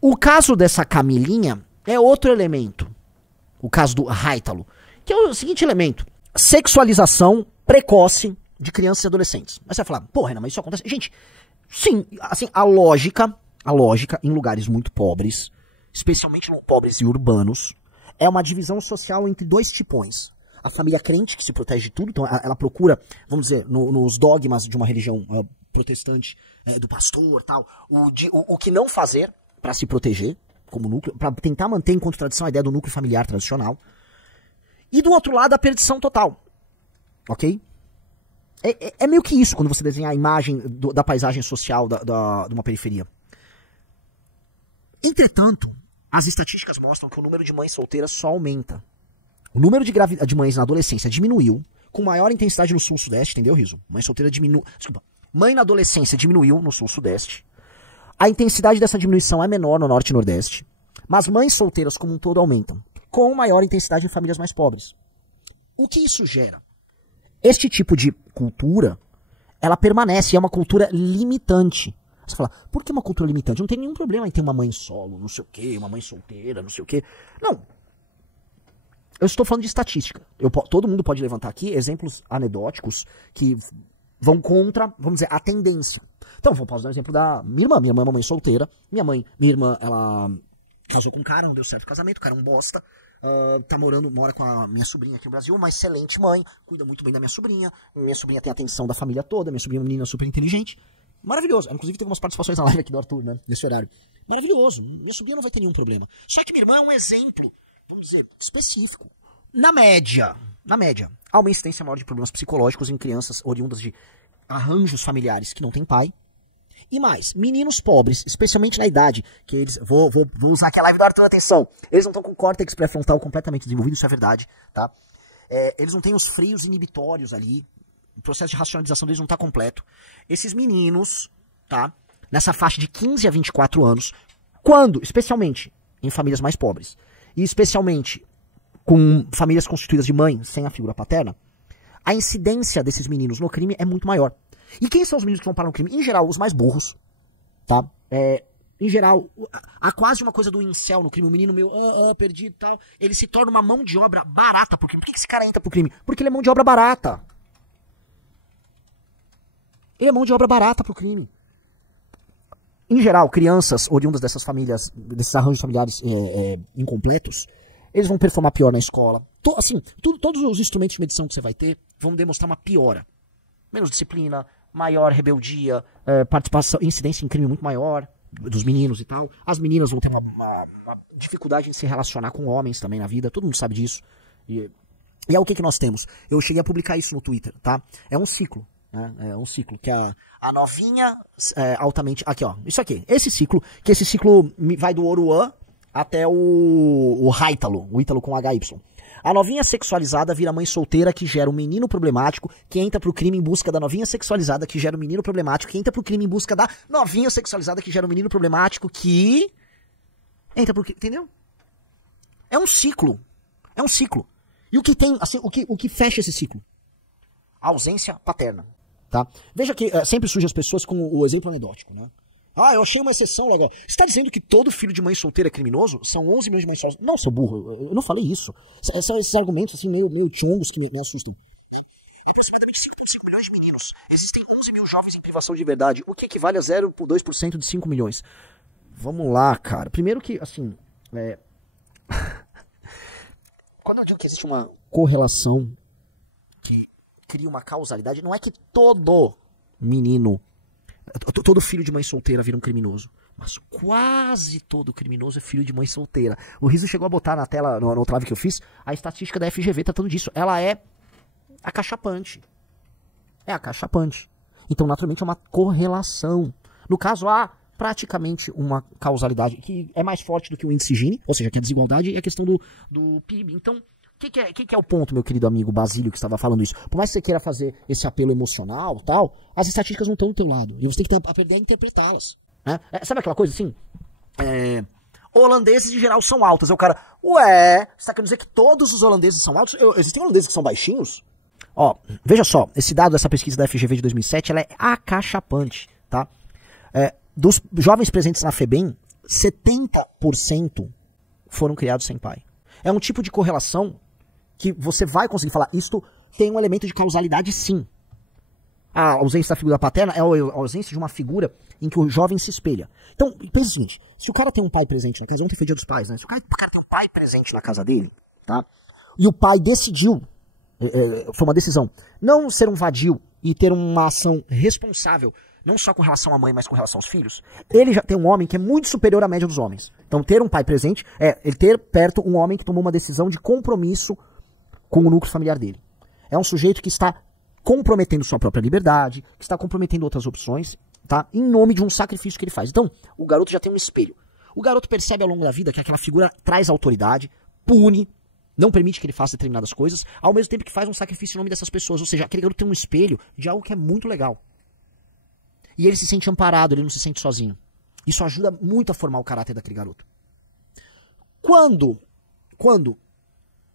O caso dessa Camilinha é outro elemento. O caso do Haitalo, que é o seguinte elemento. Sexualização precoce de crianças e adolescentes. Mas você vai falar, pô, Renan, mas isso acontece... Gente, sim, assim, a lógica em lugares muito pobres, especialmente pobres e urbanos, é uma divisão social entre dois tipões. A família crente, que se protege de tudo, então ela procura, vamos dizer, nos dogmas de uma religião protestante, do pastor tal, o que não fazer para se proteger, como núcleo, para tentar manter enquanto tradição a ideia do núcleo familiar tradicional. E do outro lado, a perdição total. Ok? É meio que isso quando você desenha a imagem da paisagem social de uma periferia. Entretanto, as estatísticas mostram que o número de mães solteiras só aumenta. O número de mães na adolescência diminuiu, com maior intensidade no sul-sudeste, entendeu, Riso? Mãe solteira diminuiu. Desculpa. Mãe na adolescência diminuiu no sul-sudeste. A intensidade dessa diminuição é menor no norte e nordeste. Mas mães solteiras como um todo aumentam, com maior intensidade em famílias mais pobres. O que isso gera? Este tipo de cultura, ela permanece, é uma cultura limitante. Você fala, por que uma cultura limitante? Não tem nenhum problema em ter uma mãe solo, não sei o quê, uma mãe solteira, não sei o quê. Não. Eu estou falando de estatística. Todo mundo pode levantar aqui exemplos anedóticos que vão contra, vamos dizer, a tendência. Então, posso dar um exemplo da minha irmã. Minha irmã é uma mãe solteira. Minha irmã, ela casou com um cara, não deu certo o casamento, o cara é um bosta. Mora com a minha sobrinha aqui no Brasil, uma excelente mãe, cuida muito bem da minha sobrinha. Minha sobrinha tem a atenção da família toda, minha sobrinha é uma menina super inteligente. Maravilhoso. Inclusive tem algumas participações na live aqui do Arthur, né? Nesse horário. Maravilhoso. Minha sobrinha não vai ter nenhum problema. Só que minha irmã é um exemplo, vamos dizer, específico. Na média, há uma incidência maior de problemas psicológicos em crianças oriundas de arranjos familiares que não têm pai. E mais, meninos pobres, especialmente na idade, que eles... Vou usar aqui a live do Arthur, atenção. Eles não estão com o córtex pré-frontal completamente desenvolvido, isso é verdade, tá? Eles não têm os freios inibitórios ali. O processo de racionalização deles não está completo. Esses meninos, tá? Nessa faixa de 15 a 24 anos, quando, especialmente em famílias mais pobres, e especialmente com famílias constituídas de mãe sem a figura paterna, a incidência desses meninos no crime é muito maior. E quem são os meninos que vão parar no crime? Em geral, os mais burros, tá? Em geral, há quase uma coisa do incel no crime. O menino meu, perdido e tal. Ele se torna uma mão de obra barata pro crime. Por que esse cara entra pro crime? Porque ele é mão de obra barata. Ele é mão de obra barata pro crime. Em geral, crianças oriundas dessas famílias, desses arranjos familiares incompletos, eles vão performar pior na escola. Todos os instrumentos de medição que você vai ter vão demonstrar uma piora. Menos disciplina, maior rebeldia, participação, incidência em crime muito maior dos meninos e tal. As meninas vão ter uma dificuldade em se relacionar com homens também na vida, todo mundo sabe disso. E aí o que nós temos? Eu cheguei a publicar isso no Twitter, tá? É um ciclo, né? É um ciclo que a novinha altamente... Aqui, ó, isso aqui, esse ciclo vai do Oruan até o Haitalo, o Ítalo com HY. A novinha sexualizada vira mãe solteira que gera um menino problemático que entra pro crime em busca da novinha sexualizada que gera um menino problemático que entra pro crime em busca da novinha sexualizada que gera um menino problemático que entra pro crime, entendeu? É um ciclo. É um ciclo. E o que tem, assim, o que fecha esse ciclo? A ausência paterna, tá? Veja que sempre surgem as pessoas com o exemplo anedótico, né? Eu achei uma exceção legal. Você está dizendo que todo filho de mãe solteira é criminoso? São 11 milhões de mães solteiras. Não, seu burro, eu não falei isso. São esses argumentos assim, meio chongos que me assustam. De aproximadamente 5,5 milhões de meninos, existem 11 mil jovens em privação de verdade, o que equivale a 0,2% de 5 milhões. Vamos lá, cara. Primeiro que, assim... Quando eu digo que existe uma correlação que cria uma causalidade, não é que todo menino... Todo filho de mãe solteira vira um criminoso. Mas quase todo criminoso é filho de mãe solteira. O Riso chegou a botar na tela, na outra live que eu fiz, a estatística da FGV tratando disso. Ela é acachapante. É acachapante. Então, naturalmente, é uma correlação. No caso, há praticamente uma causalidade que é mais forte do que o índice Gini, ou seja, que a desigualdade e a questão do PIB. Então, o que é o ponto, meu querido amigo Basílio, que estava falando isso? Por mais que você queira fazer esse apelo emocional e tal, as estatísticas não estão do teu lado. E você tem que aprender a interpretá-las. Né? Sabe aquela coisa assim? Holandeses, em geral, são altos. Aí o cara, você tá querendo dizer que todos os holandeses são altos? Existem holandeses que são baixinhos? Ó, veja só, esse dado dessa pesquisa da FGV de 2007, ela é acachapante, tá? Dos jovens presentes na FEBEM, 70% foram criados sem pai. É um tipo de correlação que você vai conseguir falar, isto tem um elemento de causalidade sim. A ausência da figura paterna é a ausência de uma figura em que o jovem se espelha. Então, pensa o seguinte, se o cara tem um pai presente na casa, ontem foi dia dos pais, né? Se o cara tem um pai presente na casa dele, tá? E o pai decidiu, foi uma decisão, não ser um vadio e ter uma ação responsável, não só com relação à mãe, mas com relação aos filhos, ele já tem um homem que é muito superior à média dos homens. Então, ter um pai presente é ele ter perto um homem que tomou uma decisão de compromisso com o núcleo familiar dele. É um sujeito que está comprometendo sua própria liberdade, que está comprometendo outras opções, tá? Em nome de um sacrifício que ele faz. Então, o garoto já tem um espelho. O garoto percebe ao longo da vida que aquela figura traz autoridade, pune, não permite que ele faça determinadas coisas, ao mesmo tempo que faz um sacrifício em nome dessas pessoas. Ou seja, aquele garoto tem um espelho de algo que é muito legal. E ele se sente amparado, ele não se sente sozinho. Isso ajuda muito a formar o caráter daquele garoto. Quando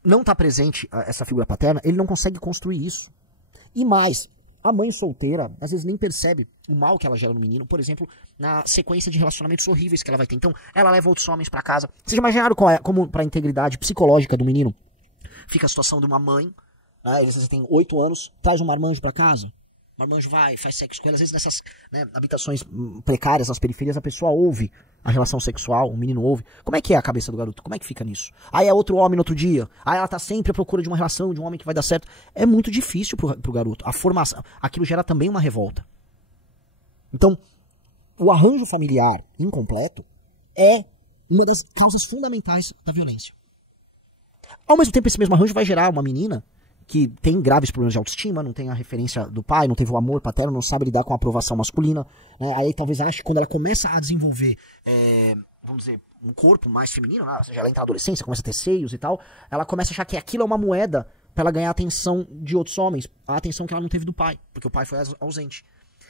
não está presente essa figura paterna, ele não consegue construir isso. E mais, a mãe solteira, às vezes nem percebe o mal que ela gera no menino, por exemplo, na sequência de relacionamentos horríveis que ela vai ter. Então, ela leva outros homens pra casa. Vocês já imaginaram como pra integridade psicológica do menino fica a situação de uma mãe, né, ele tem 8 anos, traz um marmanjo pra casa, o marmanjo vai, faz sexo com ela, às vezes nessas habitações precárias, nas periferias, a pessoa ouve a relação sexual, o menino ouve. Como é que é a cabeça do garoto? Como é que fica nisso? Aí é outro homem no outro dia, aí ela tá sempre à procura de uma relação, de um homem que vai dar certo. É muito difícil pro garoto. A formação, aquilo gera também uma revolta. Então, o arranjo familiar incompleto é uma das causas fundamentais da violência. Ao mesmo tempo, esse mesmo arranjo vai gerar uma menina que tem graves problemas de autoestima, não tem a referência do pai, não teve o amor paterno, não sabe lidar com a aprovação masculina, né? Aí talvez ache que quando ela começa a desenvolver, vamos dizer, um corpo mais feminino, ou seja, ela entra na adolescência, começa a ter seios e tal, ela começa a achar que aquilo é uma moeda para ela ganhar a atenção de outros homens, a atenção que ela não teve do pai, porque o pai foi ausente.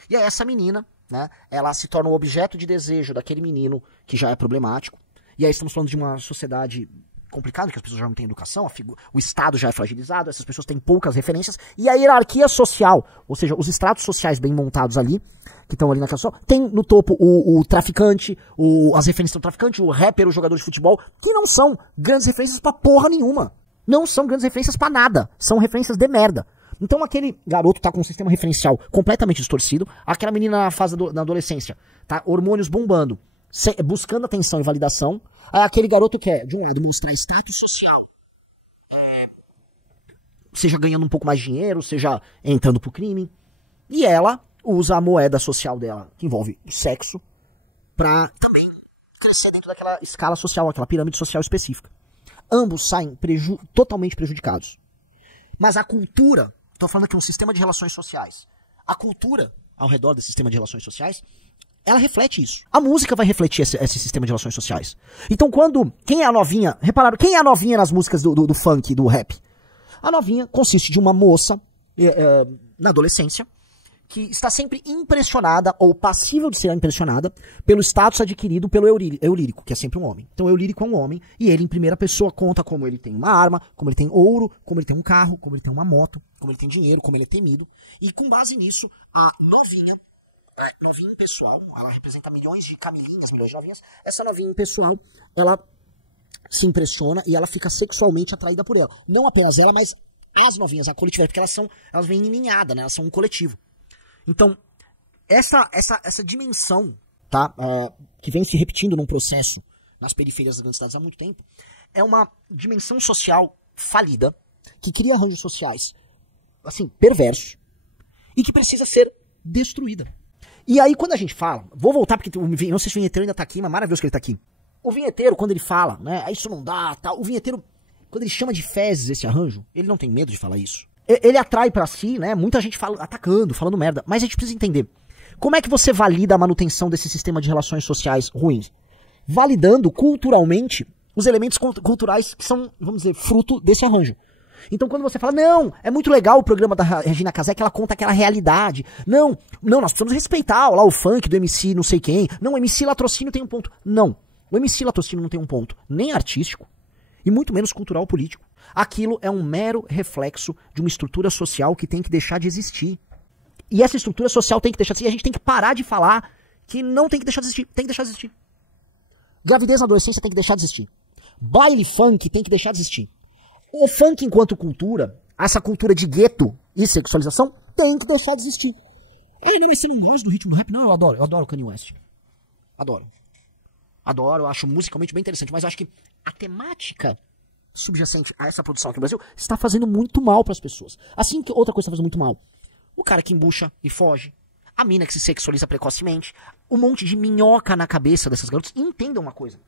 E aí essa menina, né, ela se torna um objeto de desejo daquele menino que já é problemático, e aí estamos falando de uma sociedade complicado, que as pessoas já não têm educação, o Estado já é fragilizado, essas pessoas têm poucas referências, e a hierarquia social, ou seja, os estratos sociais bem montados ali, que estão ali naquela social, tem no topo o traficante, as referências do traficante, o rapper, o jogador de futebol, que não são grandes referências pra porra nenhuma. Não são grandes referências pra nada, são referências de merda. Então aquele garoto tá com um sistema referencial completamente distorcido, aquela menina na fase da adolescência, tá, hormônios bombando, buscando atenção e validação. Aí aquele garoto quer, de um lado, mostrar status social, seja ganhando um pouco mais de dinheiro, seja entrando pro crime, e ela usa a moeda social dela, que envolve sexo, pra também crescer dentro daquela escala social, aquela pirâmide social específica. Ambos saem totalmente prejudicados. Mas a cultura, tô falando aqui um sistema de relações sociais, a cultura ao redor desse sistema de relações sociais, ela reflete isso. A música vai refletir esse sistema de relações sociais. Então quem é a novinha? Repararam, quem é a novinha nas músicas do funk, do rap? A novinha consiste de uma moça na adolescência que está sempre impressionada ou passível de ser impressionada pelo status adquirido pelo eu lírico, que é sempre um homem. Então o eu lírico é um homem e ele em primeira pessoa conta como ele tem uma arma, como ele tem ouro, como ele tem um carro, como ele tem uma moto, como ele tem dinheiro, como ele é temido. E com base nisso, a novinha pessoal, ela representa milhões de camilinhas, milhões de novinhas. Essa novinha pessoal, ela se impressiona e ela fica sexualmente atraída por ela. Não apenas ela, mas as novinhas, a coletiva, porque elas vêm em ninhada, né? Elas são um coletivo. Então, essa dimensão, tá, que vem se repetindo num processo nas periferias das grandes cidades há muito tempo, é uma dimensão social falida, que cria arranjos sociais, assim, perversos, e que precisa ser destruída. E aí, quando a gente fala, vou voltar, porque não sei se o vinheteiro ainda tá aqui, mas maravilhoso que ele tá aqui. O vinheteiro, quando ele fala, né, isso não dá, tal, o vinheteiro, quando ele chama de fezes esse arranjo, ele não tem medo de falar isso. Ele atrai pra si, né, muita gente atacando, falando merda, mas a gente precisa entender, como é que você valida a manutenção desse sistema de relações sociais ruins? Validando culturalmente os elementos culturais que são, vamos dizer, fruto desse arranjo. Então quando você fala, não, é muito legal o programa da Regina Casé, que ela conta aquela realidade. Não, nós precisamos respeitar lá o funk do MC não sei quem. Não, o MC Latrocínio tem um ponto. Não, o MC Latrocínio não tem um ponto nem artístico e muito menos cultural ou político. Aquilo é um mero reflexo de uma estrutura social que tem que deixar de existir. E essa estrutura social tem que deixar de existir. E a gente tem que parar de falar que não tem que deixar de existir. Tem que deixar de existir. Gravidez na adolescência tem que deixar de existir. Baile funk tem que deixar de existir. O funk enquanto cultura, essa cultura de gueto e sexualização, tem que deixar de existir. Ei, não, mas você não gosta do ritmo do rap? Não, eu adoro o Kanye West. Adoro, eu acho musicalmente bem interessante, mas eu acho que a temática subjacente a essa produção aqui no Brasil está fazendo muito mal para as pessoas. Assim que outra coisa está fazendo muito mal. O cara que embucha e foge, a mina que se sexualiza precocemente, um monte de minhoca na cabeça dessas garotas. Entendam uma coisa.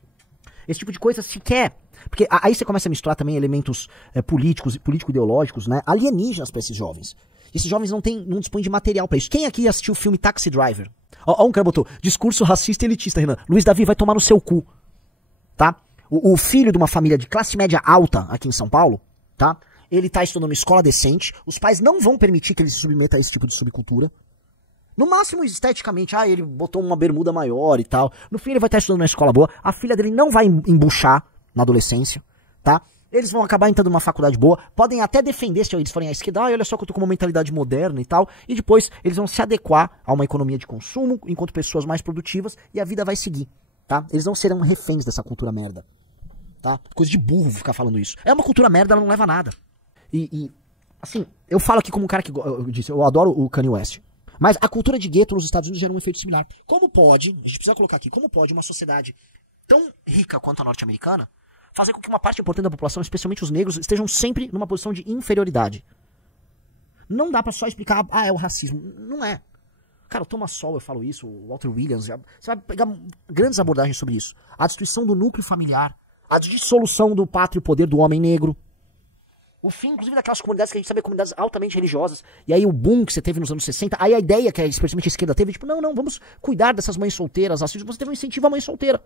Esse tipo de coisa se quer. Porque aí você começa a misturar também elementos políticos, político-ideológicos, né? Alienígenas para esses jovens. Esses jovens não dispõem de material para isso. Quem aqui assistiu o filme Taxi Driver? Ó, um cara botou, discurso racista e elitista, Renan. Luiz Davi vai tomar no seu cu. Tá? O filho de uma família de classe média alta aqui em São Paulo, tá? Ele tá estudando numa escola decente. Os pais não vão permitir que ele se submeta a esse tipo de subcultura. No máximo, esteticamente, ele botou uma bermuda maior e tal. No fim, ele vai estar estudando numa escola boa. A filha dele não vai embuchar na adolescência, tá? Eles vão acabar entrando numa faculdade boa. Podem até defender se eles forem à esquerda. Olha só que eu tô com uma mentalidade moderna e tal. E depois, eles vão se adequar a uma economia de consumo, enquanto pessoas mais produtivas, e a vida vai seguir, tá? Eles não serão reféns dessa cultura merda, tá? Coisa de burro ficar falando isso. É uma cultura merda, ela não leva a nada. Assim, eu falo aqui como um cara que, eu disse, eu adoro o Kanye West. Mas a cultura de gueto nos Estados Unidos gera um efeito similar. Como pode, a gente precisa colocar aqui, como pode uma sociedade tão rica quanto a norte-americana fazer com que uma parte importante da população, especialmente os negros, estejam sempre numa posição de inferioridade? Não dá pra só explicar, é o racismo. Não é. Cara, o Thomas Sowell, eu falo isso, o Walter Williams, você vai pegar grandes abordagens sobre isso. A destruição do núcleo familiar, a dissolução do pátrio poder do homem negro, o fim, inclusive, daquelas comunidades que a gente sabe, comunidades altamente religiosas. E aí o boom que você teve nos anos 60, aí a ideia que especialmente a esquerda teve, tipo, não, vamos cuidar dessas mães solteiras. Você teve um incentivo à mãe solteira.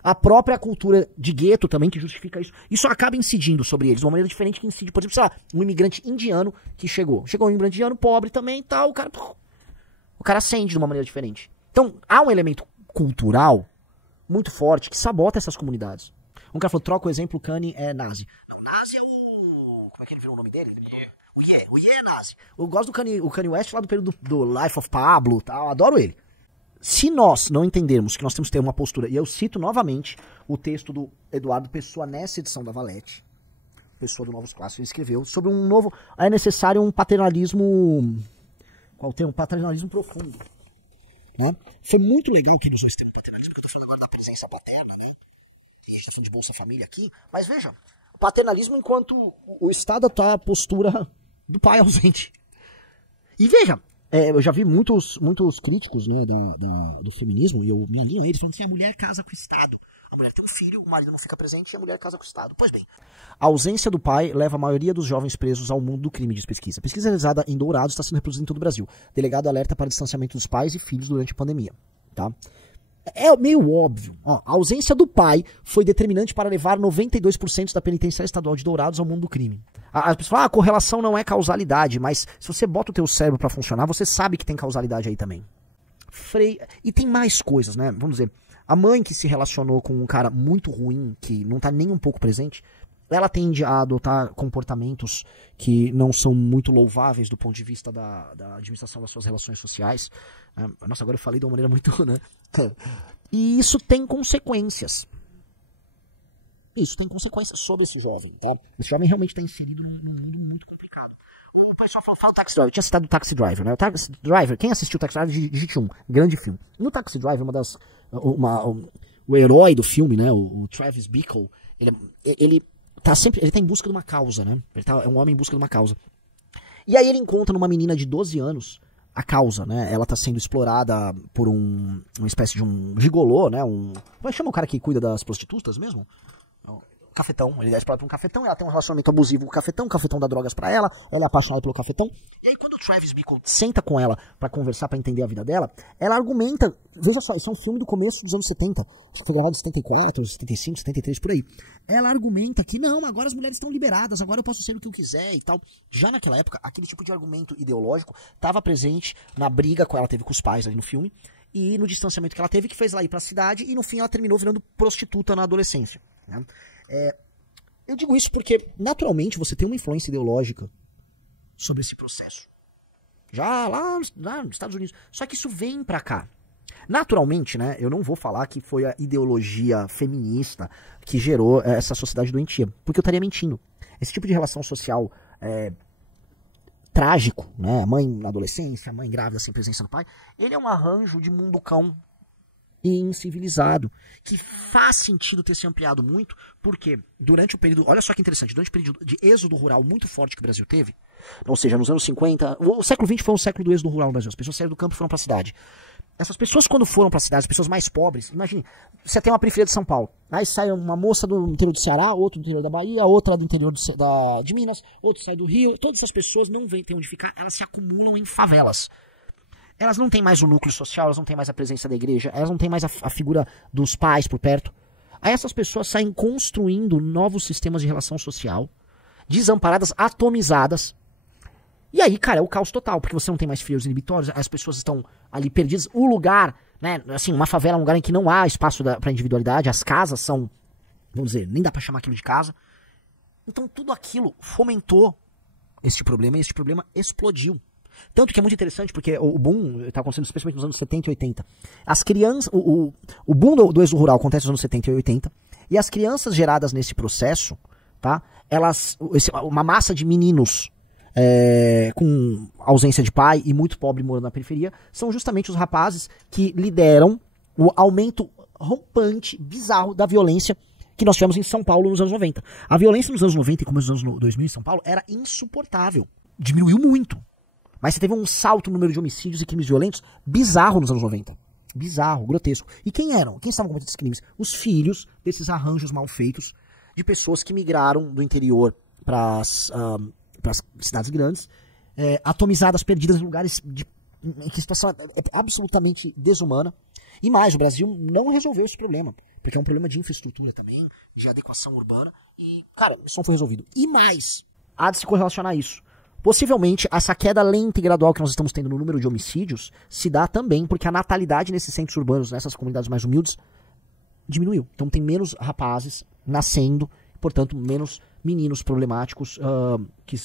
A própria cultura de gueto também que justifica isso. Isso acaba incidindo sobre eles, de uma maneira diferente que incide, por exemplo, sei lá, um imigrante indiano que chegou. Chegou um imigrante indiano pobre também e tal, o cara acende de uma maneira diferente. Então, há um elemento cultural muito forte que sabota essas comunidades. Um cara falou, troca o exemplo, Kanye é nazi. Não, nazi é o... Como é que ele virou o nome dele? O Ye é nazi. Eu gosto do Kanye West lá do período do Life of Pablo, tal, adoro ele. Se nós não entendermos que nós temos que ter uma postura, e eu cito novamente o texto do Eduardo Pessoa nessa edição da Valete, Pessoa do Novos Clássicos, ele escreveu sobre um novo... É necessário um paternalismo... Qual tem? Um paternalismo profundo. Né? Foi muito legal que ele usou esse termo paternalismo, porque eu tô falando agora da presença paterna, né? E a gente tá falando de Bolsa Família aqui, mas veja, paternalismo enquanto o Estado tá a postura do pai ausente. E veja, eu já vi muitos críticos, né, do feminismo, e eu me alinho a eles, falando que a mulher casa com o Estado. A mulher tem um filho, o marido não fica presente e a mulher casa com o Estado. Pois bem, a ausência do pai leva a maioria dos jovens presos ao mundo do crime, diz pesquisa. Pesquisa realizada em Dourados está sendo reproduzida em todo o Brasil. Delegado alerta para o distanciamento dos pais e filhos durante a pandemia. Tá? É meio óbvio. Ó, a ausência do pai foi determinante para levar 92% da penitenciária estadual de Dourados ao mundo do crime. As pessoas falam, a correlação não é causalidade, mas se você bota o teu cérebro para funcionar, você sabe que tem causalidade aí também. E tem mais coisas, né? Vamos dizer, a mãe que se relacionou com um cara muito ruim, que não tá nem um pouco presente, ela tende a adotar comportamentos que não são muito louváveis do ponto de vista da administração das suas relações sociais. Nossa, agora eu falei de uma maneira muito, né? E isso tem consequências. Isso tem consequências sobre esse jovem, tá? Esse jovem realmente está inserido num mundo muito complicado. O pessoal fala Taxi Driver. Eu tinha citado o Taxi Driver, né? O Taxi Driver, quem assistiu o Taxi Driver, digite um. Grande filme. No Taxi Driver, o herói do filme, né? O Travis Bickle, ele tá em busca de uma causa, né? É um homem em busca de uma causa. E aí ele encontra numa menina de 12 anos a causa, né? Ela tá sendo explorada por uma espécie de um gigolô, né? Como é que chama o cara que cuida das prostitutas mesmo? Cafetão, ele é explorado por um cafetão, ela tem um relacionamento abusivo com o cafetão dá drogas pra ela é apaixonada pelo cafetão. E aí quando o Travis Bickle senta com ela pra conversar, pra entender a vida dela, ela argumenta, veja só, isso é um filme do começo dos anos 70, acho que foi gravado em 74, 75, 73, por aí. Ela argumenta que não, agora as mulheres estão liberadas, agora eu posso ser o que eu quiser e tal. Já naquela época, aquele tipo de argumento ideológico estava presente na briga que ela teve com os pais ali no filme, e no distanciamento que ela teve, que fez ela ir pra cidade, e no fim ela terminou virando prostituta na adolescência, né? Eu digo isso porque, naturalmente, você tem uma influência ideológica sobre esse processo. Já lá nos Estados Unidos. Só que isso vem pra cá. Naturalmente, né, eu não vou falar que foi a ideologia feminista que gerou essa sociedade doentia, porque eu estaria mentindo. Esse tipo de relação social trágico, né, a mãe na adolescência, a mãe grávida sem presença do pai, ele é um arranjo de mundo cão e incivilizado, que faz sentido ter se ampliado muito, porque durante o período, olha só que interessante, durante o período de êxodo rural muito forte que o Brasil teve, ou seja, nos anos 50, o século XX foi um século do êxodo rural no Brasil, as pessoas saíram do campo e foram para a cidade. Essas pessoas, quando foram para a cidade, as pessoas mais pobres, imagine, você tem uma periferia de São Paulo, aí sai uma moça do interior do Ceará, outra do interior da Bahia, outra do interior de Minas, outra sai do Rio, todas essas pessoas não têm onde ficar, elas se acumulam em favelas. Elas não têm mais o núcleo social, elas não têm mais a presença da igreja, elas não têm mais a figura dos pais por perto. Aí essas pessoas saem construindo novos sistemas de relação social, desamparadas, atomizadas. E aí, cara, é o caos total, porque você não tem mais freios inibitórios, as pessoas estão ali perdidas. O lugar, né, assim, uma favela é um lugar em que não há espaço para individualidade, as casas são, vamos dizer, nem dá pra chamar aquilo de casa. Então tudo aquilo fomentou este problema e este problema explodiu. Tanto que é muito interessante, porque o boom está acontecendo especialmente nos anos 70 e 80. As crianças, o boom do êxodo rural acontece nos anos 70 e 80, e as crianças geradas nesse processo, tá? Uma massa de meninos com ausência de pai e muito pobre morando na periferia, são justamente os rapazes que lideram o aumento rompante, bizarro da violência que nós tivemos em São Paulo nos anos 90. A violência nos anos 90 e começo dos anos 2000 em São Paulo era insuportável. Diminuiu muito. Mas você teve um salto no número de homicídios e crimes violentos bizarro nos anos 90. Bizarro, grotesco. E quem eram? Quem estavam cometendo esses crimes? Os filhos desses arranjos mal feitos de pessoas que migraram do interior para as cidades grandes, atomizadas, perdidas em lugares em que a situação é absolutamente desumana. E mais, o Brasil não resolveu esse problema, porque é um problema de infraestrutura também, de adequação urbana, e, cara, isso não foi resolvido. E mais, há de se correlacionar a isso. Possivelmente, essa queda lenta e gradual que nós estamos tendo no número de homicídios se dá também porque a natalidade nesses centros urbanos, nessas comunidades mais humildes, diminuiu. Então tem menos rapazes nascendo, portanto, menos meninos problemáticos que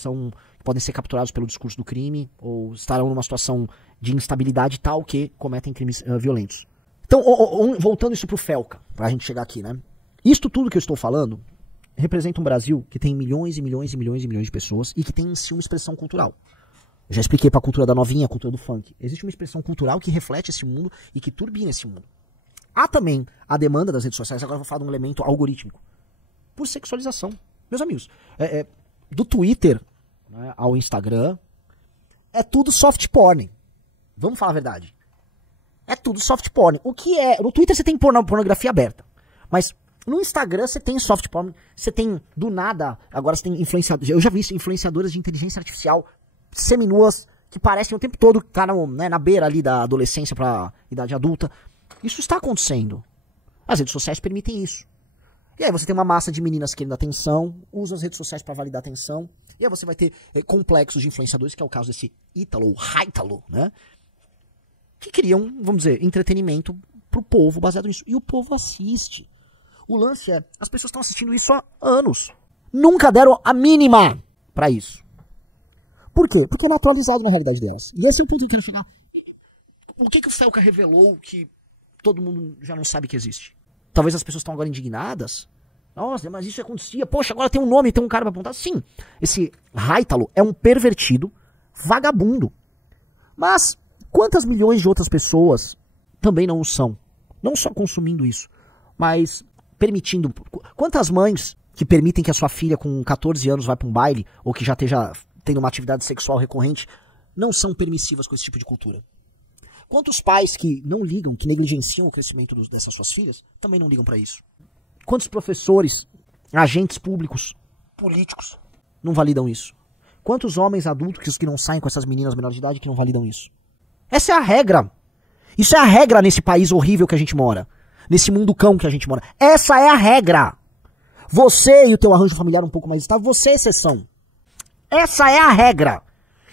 podem ser capturados pelo discurso do crime ou estarão numa situação de instabilidade tal que cometem crimes violentos. Então, voltando isso pro Felca, pra gente chegar aqui, né? Isto tudo que eu estou falando representa um Brasil que tem milhões e milhões e milhões e milhões de pessoas e que tem em si uma expressão cultural. Eu já expliquei pra cultura da novinha, a cultura do funk. Existe uma expressão cultural que reflete esse mundo e que turbina esse mundo. Há também a demanda das redes sociais, agora eu vou falar de um elemento algorítmico, por sexualização. Meus amigos, do Twitter, né, ao Instagram, é tudo soft porn. Vamos falar a verdade. É tudo soft porn. O que é... No Twitter você tem pornografia aberta, mas no Instagram você tem soft porn, você tem, do nada, agora você tem influenciadores. Eu já vi isso, influenciadoras de inteligência artificial seminuas, que parecem o tempo todo estar na beira ali da adolescência pra idade adulta. Isso está acontecendo. As redes sociais permitem isso. E aí você tem uma massa de meninas querendo atenção, usam as redes sociais para validar atenção, e aí você vai ter complexos de influenciadores, que é o caso desse Ítalo, né? Que criam, vamos dizer, entretenimento pro povo baseado nisso. E o povo assiste. O lance é, as pessoas estão assistindo isso há anos. Nunca deram a mínima pra isso. Por quê? Porque é naturalizado na realidade delas. E esse é o ponto que eu quero chegar. O que o Felca revelou que todo mundo já não sabe que existe? Talvez as pessoas estão agora indignadas. Nossa, mas isso acontecia. Poxa, agora tem um nome, tem um cara pra apontar. Sim, esse Haitalo é um pervertido, vagabundo. Mas quantas milhões de outras pessoas também não o são? Não só consumindo isso, mas permitindo. Quantas mães que permitem que a sua filha com 14 anos vá pra um baile, ou que já esteja tendo uma atividade sexual recorrente, não são permissivas com esse tipo de cultura? Quantos pais que não ligam, que negligenciam o crescimento dessas suas filhas, também não ligam pra isso? Quantos professores, agentes públicos, políticos, não validam isso? Quantos homens adultos que não saem com essas meninas menores de idade que não validam isso? Essa é a regra. Isso é a regra nesse país horrível que a gente mora. Nesse mundo cão que a gente mora. Essa é a regra. Você e o teu arranjo familiar um pouco mais estável, você é exceção. Essa é a regra.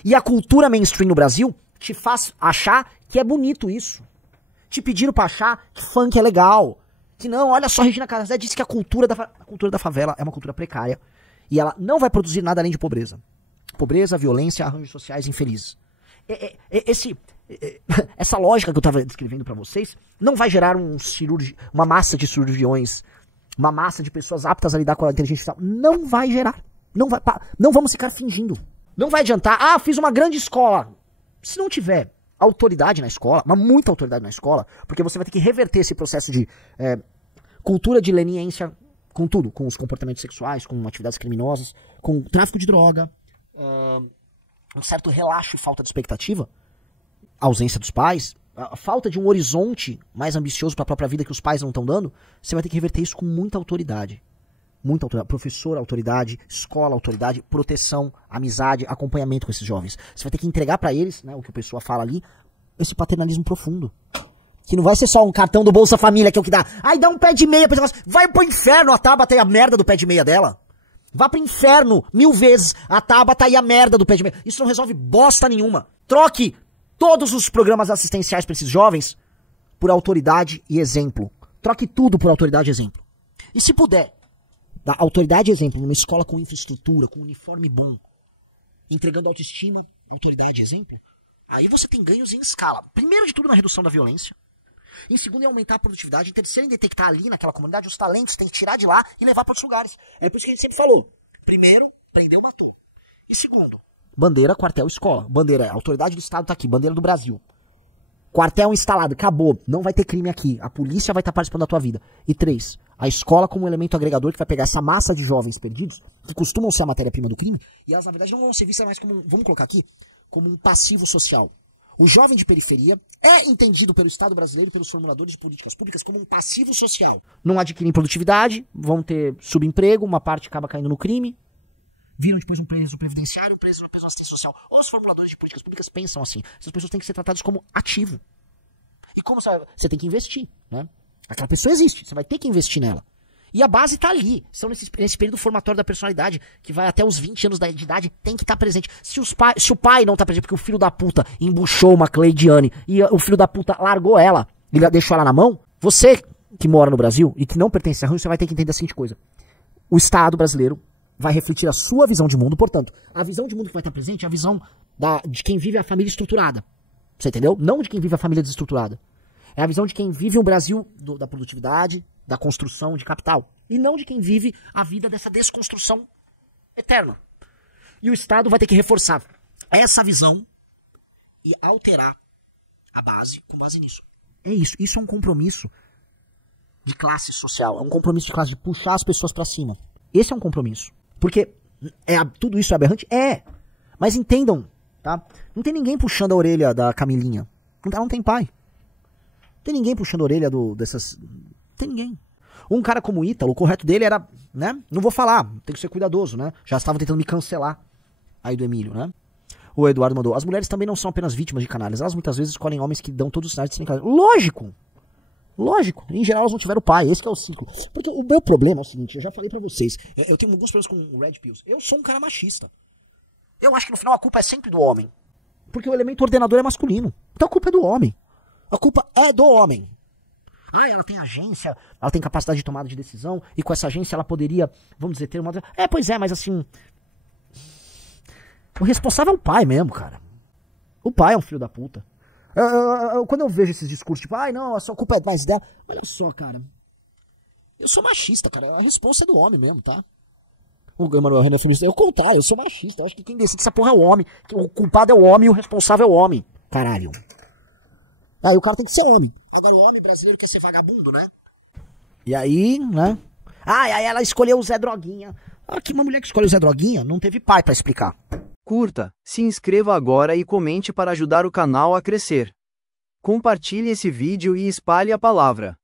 E a cultura mainstream no Brasil te faz achar que é bonito isso. Te pediram pra achar que funk é legal. Que não, olha só, Regina Casé disse que a cultura da favela é uma cultura precária. E ela não vai produzir nada além de pobreza. Pobreza, violência, arranjos sociais infelizes. essa lógica que eu tava descrevendo pra vocês não vai gerar uma massa de cirurgiões, uma massa de pessoas aptas a lidar com a inteligência artificial. Não vai gerar. Não vamos ficar fingindo. Não vai adiantar. Ah, fiz uma grande escola. Se não tiver autoridade na escola, mas muita autoridade na escola, porque você vai ter que reverter esse processo de cultura de leniência com tudo, com os comportamentos sexuais, com atividades criminosas, com tráfico de droga, um certo relaxo e falta de expectativa, a ausência dos pais, a falta de um horizonte mais ambicioso para a própria vida que os pais não estão dando. Você vai ter que reverter isso com muita autoridade. Muita autoridade. Professor, autoridade, escola, autoridade, proteção, amizade, acompanhamento com esses jovens. Você vai ter que entregar para eles, né, o que a pessoa fala ali, esse paternalismo profundo. Que não vai ser só um cartão do Bolsa Família que é o que dá. Ai, dá um pé de meia pra esse negócio. Vai pro inferno, a Tabata e a merda do pé de meia dela. Vá pro inferno 1000 vezes a Tabata e a merda do pé de meia. Isso não resolve bosta nenhuma. Troque todos os programas assistenciais pra esses jovens por autoridade e exemplo. Troque tudo por autoridade e exemplo. E se puder, dar autoridade e exemplo numa escola com infraestrutura, com uniforme bom, entregando autoestima, autoridade e exemplo, aí você tem ganhos em escala. Primeiro de tudo na redução da violência. Em segundo, em aumentar a produtividade. Em terceiro, em detectar ali naquela comunidade os talentos, tem que tirar de lá e levar para outros lugares. É por isso que a gente sempre falou. Primeiro, prendeu, matou. E segundo, bandeira, quartel, escola. Bandeira, autoridade do Estado tá aqui, bandeira do Brasil. Quartel instalado, acabou. Não vai ter crime aqui. A polícia vai estar participando da tua vida. E 3, a escola como um elemento agregador que vai pegar essa massa de jovens perdidos, que costumam ser a matéria-prima do crime, e elas, na verdade, não vão ser vistas mais como, vamos colocar aqui, como um passivo social. O jovem de periferia é entendido pelo Estado brasileiro e pelos formuladores de políticas públicas como um passivo social. Não adquirem produtividade, vão ter subemprego, uma parte acaba caindo no crime, viram depois um preso previdenciário, um preso na assistência social. Os formuladores de políticas públicas pensam assim. Essas pessoas têm que ser tratadas como ativo. E como você tem que investir, né? Aquela pessoa existe, você vai ter que investir nela. E a base tá ali. São nesse período formatório da personalidade, que vai até os 20 anos de idade, tem que estar presente. Se o pai não tá presente, porque o filho da puta embuchou uma Cleidiane e o filho da puta largou ela e deixou ela na mão, você que mora no Brasil e que não pertence a Rio, você vai ter que entender a seguinte coisa. O Estado brasileiro vai refletir a sua visão de mundo, portanto, a visão de mundo que vai estar presente é a visão de quem vive a família estruturada. Você entendeu? Não de quem vive a família desestruturada. É a visão de quem vive um Brasil da produtividade, da construção de capital. E não de quem vive a vida dessa desconstrução eterna. E o Estado vai ter que reforçar essa visão e alterar a base com base nisso. É isso. Isso é um compromisso de classe social. É um compromisso de classe, de puxar as pessoas pra cima. Esse é um compromisso. Porque tudo isso é aberrante? É. Mas entendam, tá? Não tem ninguém puxando a orelha da Camilinha. Ela não tem pai. Não tem ninguém puxando a orelha dessas... Não tem ninguém. Um cara como o Ítalo, o correto dele era, né? Não vou falar, tem que ser cuidadoso, né? Já estavam tentando me cancelar aí do Emílio, né? O Eduardo mandou, as mulheres também não são apenas vítimas de canalhas, elas muitas vezes escolhem homens que dão todos os sinais de serem canalhas. Lógico! Lógico, em geral elas não tiveram pai, esse que é o ciclo. Porque o meu problema é o seguinte, eu já falei pra vocês, eu tenho alguns problemas com o Red Pills, eu sou um cara machista. Eu acho que no final a culpa é sempre do homem. Porque o elemento ordenador é masculino. Então a culpa é do homem. A culpa é do homem. Ah, ela tem agência, ela tem capacidade de tomada de decisão, e com essa agência ela poderia, vamos dizer, ter uma... pois é, mas assim... O responsável é o pai mesmo, cara. O pai é um filho da puta. Quando eu vejo esses discursos, tipo, não, a sua culpa é mais dela... Olha só, cara. Eu sou machista, cara. A responsa é do homem mesmo, tá? O Emanuel Renan Feminista, eu sou machista. Eu acho que quem decide essa porra é o homem. O culpado é o homem e o responsável é o homem. Caralho. Aí o cara tem que ser homem. Agora o homem brasileiro quer ser vagabundo, né? E aí, né? E aí ela escolheu o Zé Droguinha. Que uma mulher que escolheu o Zé Droguinha não teve pai pra explicar. Curta, se inscreva agora e comente para ajudar o canal a crescer. Compartilhe esse vídeo e espalhe a palavra.